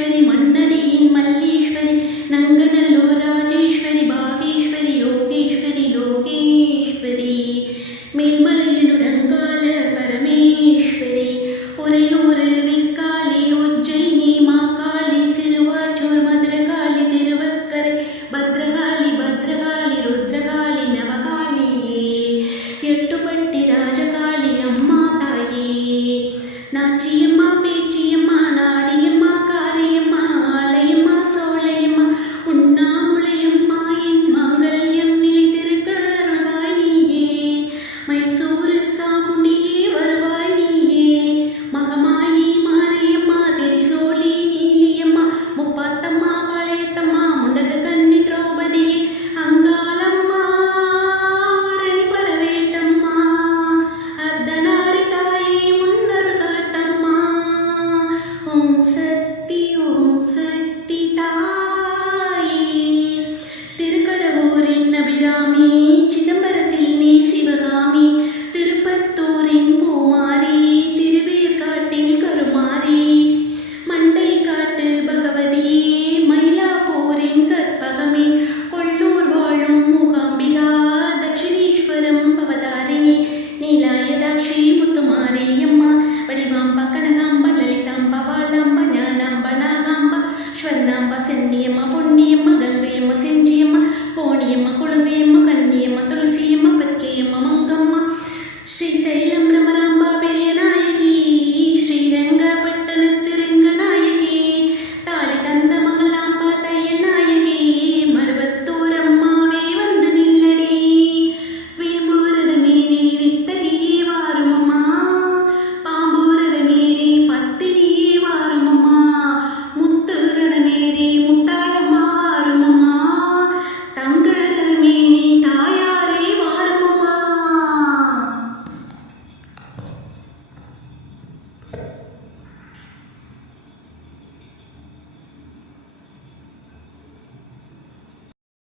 ஈஸ்வரி மண்ணடி சிவகாமி சிதம்பரத்தில் நீ சிவகாமி திருப்பத்தூரின் பூமாரி திருவேற்காட்டில் கருமாரி. மண்டை காட்டு பகவதி மயிலாப்பூரின் கற்பகமே. கொள்ளூர் வாழும் மூகாம்பிகா தட்சிணேஸ்வரம் பவதாரிணி. நீலாயதாட்சி முத்துமாரி அம்மா வடிவாம்பா கனகாம்பா லலிதாம்பா வாழாம்பா ஞானாம்பா நாகாம்பா ஸ்வர்ணாம்பா சென்னியம்மா பொன்னியம்மா கங்கையம்மா சென்